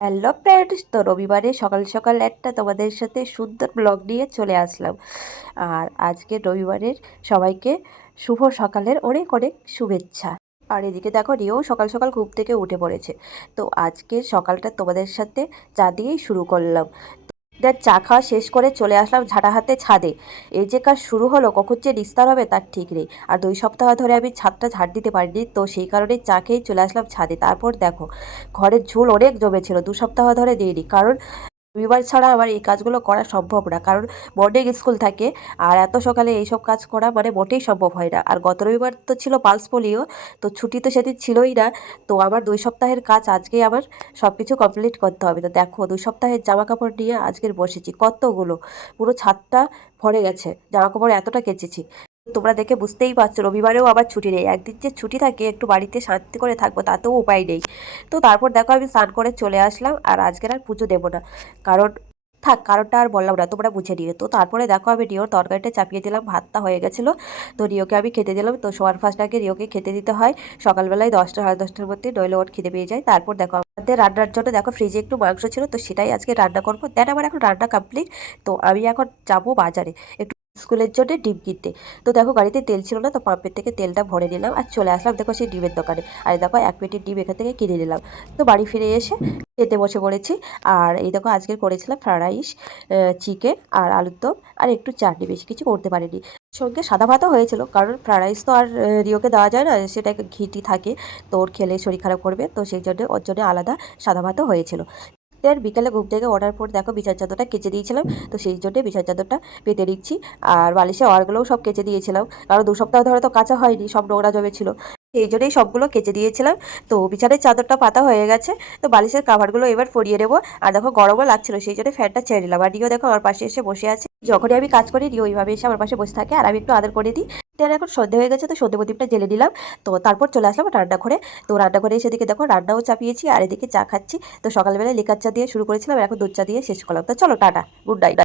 Hello friends, তো রবিবারে সকাল সকাল একটা তোমাদের সাথে সুন্দর ব্লগ নিয়ে চলে আসলাম। আর আজকে রবিবারের সবাইকে শুভ সকালের অনেক অনেক শুভেচ্ছা। আর এদিকে দেখো, রিও সকাল সকাল ঘুম থেকে উঠে পড়েছে। তো আজকের সকালটা তোমাদের সাথে চা দিয়েই শুরু করলাম। দেন চা খাওয়া শেষ করে চলে আসলাম ঝাঁটা হাতে ছাদে। এই যে কাজ শুরু হলো, কখন যে নিস্তার হবে তার ঠিক নেই। আর 2 সপ্তাহ ধরে আমি ছাদটা ঝাড় দিতে পারিনি, তো সেই কারণে চা খেয়েই চলে আসলাম ছাদে। তারপর দেখো, ঘরের ঝুল অনেক জমেছিল, 2 সপ্তাহ ধরে দিইনি, কারণ রবিবার ছাড়া আমার এই কাজগুলো করা সম্ভব না, কারণ মর্নিং স্কুল থাকে। আর এত সকালে এইসব কাজ করা মানে মোটেই সম্ভব হয় না। আর গত রবিবার তো ছিল পালস পোলিও, তো ছুটি তো সেদিন ছিলই না। তো আমার 2 সপ্তাহের কাজ আজকেই আমার সব কিছু কমপ্লিট করতে হবে। তো দেখো, 2 সপ্তাহের জামা কাপড় নিয়ে আজকের বসেছি, কতগুলো, পুরো ছাদটা ভরে গেছে, জামা কাপড় এতটা কেচেছি। তোমরা দেখে বুঝতেই পারছো, রবিবারেও আবার ছুটি নেই। একদিন যে ছুটি থাকে একটু বাড়িতে শান্তি করে থাকবো, তাতেও উপায় নেই। তো তারপর দেখো, আমি স্নান করে চলে আসলাম। আর আজকের আর পুজো দেবো না, কারণ থাক, কারণটা আর বললাম না, তোমরা বুঝে নিয়ে। তো তারপরে দেখো, আমি রিওর তরকারিটা চাপিয়ে দিলাম, ভাতটা হয়ে গেছিলো। তো রিওকে আমি খেতে দিলাম। তো সবার ফার্স্ট আগে রিওকে খেতে দিতে হয় সকালবেলায় 10টা সাড়ে 10টার মধ্যে, নইলে ওর খিদে পেয়ে যায়। তারপর দেখো, আমাদের রান্নার জন্য দেখো ফ্রিজে একটু মাংস ছিল, তো সেটাই আজকে রান্না করবো। দেন আমার এখন রান্না কমপ্লিট। তো আমি এখন যাবো বাজারে একটু স্কুলের জন্য ডিম কিনতে। তো দেখো, গাড়িতে তেল ছিল না, তো পাম্পের থেকে তেলটা ভরে নিলাম আর চলে আসলাম দেখো সেই ডিমের দোকানে। আর দেখো, 1 প্যাকেট ডিম এখান থেকে কিনে নিলাম। তো বাড়ি ফিরে এসে খেতে বসে পড়েছি। আর এই দেখো, আজকে করেছিলাম ফ্রাইড রাইস, চিকেন আর আলুর দম আর একটু চাটনি, বেশি কিছু করতে পারিনি। সঙ্গে সাদা ভাতও হয়েছিল, কারণ ফ্রাইড রাইস তো আর রিওকে দেওয়া যায় না, সেটা ঘিটি থাকে, তো ওর খেলে শরীর খারাপ করবে, তো সেই জন্য ওর জন্য আলাদা সাদা ভাতও হয়েছিল। দেন বিকালে ঘুম থেকে ওঠার পর দেখো, বিছার চাদরটা কেচে দিয়েছিলাম, তো সেই জন্য বিছার চাদরটা পেতে দিচ্ছি। আর বালিশে ওয়ারগুলোও সব কেচে দিয়েছিলাম, কারণ 2 সপ্তাহ ধরে তো কাঁচা হয়নি, সব নোংরা জমেছিল, সেই জন্যই সবগুলো কেচে দিয়েছিলাম। তো বিছানার চাদরটা পাতা হয়ে গেছে, তো বালিশের কাভারগুলো এবার পরিয়ে নেবো। আর দেখো, গরমও লাগছিল, সেই জন্য ফ্যানটা ছেড়ে দিলাম। আর রিও দেখো আমার পাশে এসে বসে আছে, যখনই আমি কাজ করি রিও ওইভাবে এসে আমার পাশে বসে থাকে, আর আমি একটু আদর করে দিই। দেন এখন সন্ধে হয়ে গেছে, তো সন্ধে প্রদীপটা জেলে দিলাম। তো তারপর চলে আসলাম রান্নাঘরে। তো রান্নাঘরে এসে দিকে দেখো, রান্নাও চাপিয়েছি আর এদিকে চা খাচ্ছি। তো সকালবেলায় লিকার চা দিয়ে শুরু করেছিলাম, এখন দুধ চা দিয়ে শেষ করলাম। তো চলো, টাটা, গুড নাইট।